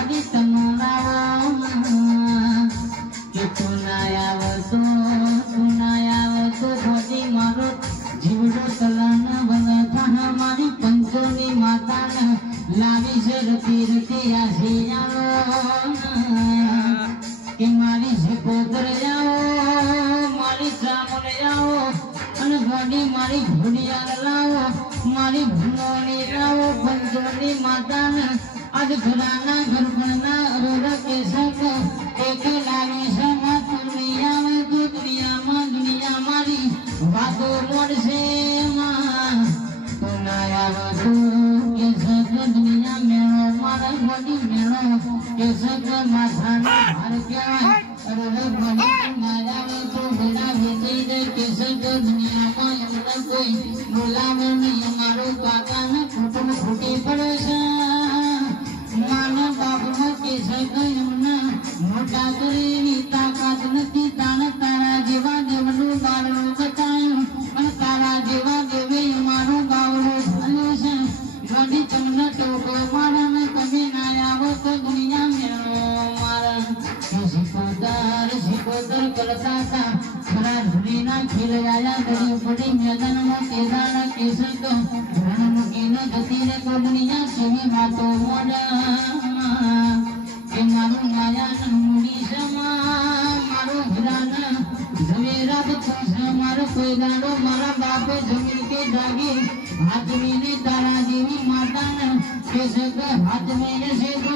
ગોડી તમારા કે તું ના આવ તો ગોડી મારો જીવડો તલાના બના મારી પંચોની માતાને લાવી છે રતી રતી આશિયાનો કે મારી સકોદર જાઓ મારી ચામર જાઓ અને ગોડી મારી ઘોડિયાર લાવો મારી ભૂમોની લાવો પંચોની માતાને આજ ઘરાના ગરબણના અરોડા કેસક એક લાવી છે માં દુનિયામાં તો દુનિયા મારી વાતો મળશે માં તું ના આવ તો કેસક દુનિયા મેળો મારા ગોડી મેળો કેસક માથાનો ભાર કહેવાય અરે ગોડી ના આવ તો બેડા વેચી દે કેસક દુનિયામાં એમને કોઈ બોલાવે નહીં અમારો કાકાને કુટુંબ ખૂટી પડે છે માના બાપનો કેસક એમને મોટા કરી તાકાત નથી તારા જેવા દેવનું બાળનું બતાવ્યું અને તારા જેવા દેવે અમારું બાવડું ભલ્યું છે ગોડી તમને ટોકો મારા તમે ના આવો તો દુનિયા મેળો મારા શિકોદર કરતા હતા ખરા ધૂળીના ખીલ આયા ગળી પડી મેદાનમાં કેદાના કેસક ધન મૂકીને જતી રે તો દુનિયા કેવી વાતો મોડા કે મારું માયાનું મૂડી છે મારું હીરાના ઝવેરા બચ્ચા છે મારો કોઈ દાડો મારા બાપે જમીન કે જાગીર હાથવીને તારા જેવી માતાને કેસક હાથવીને છે તો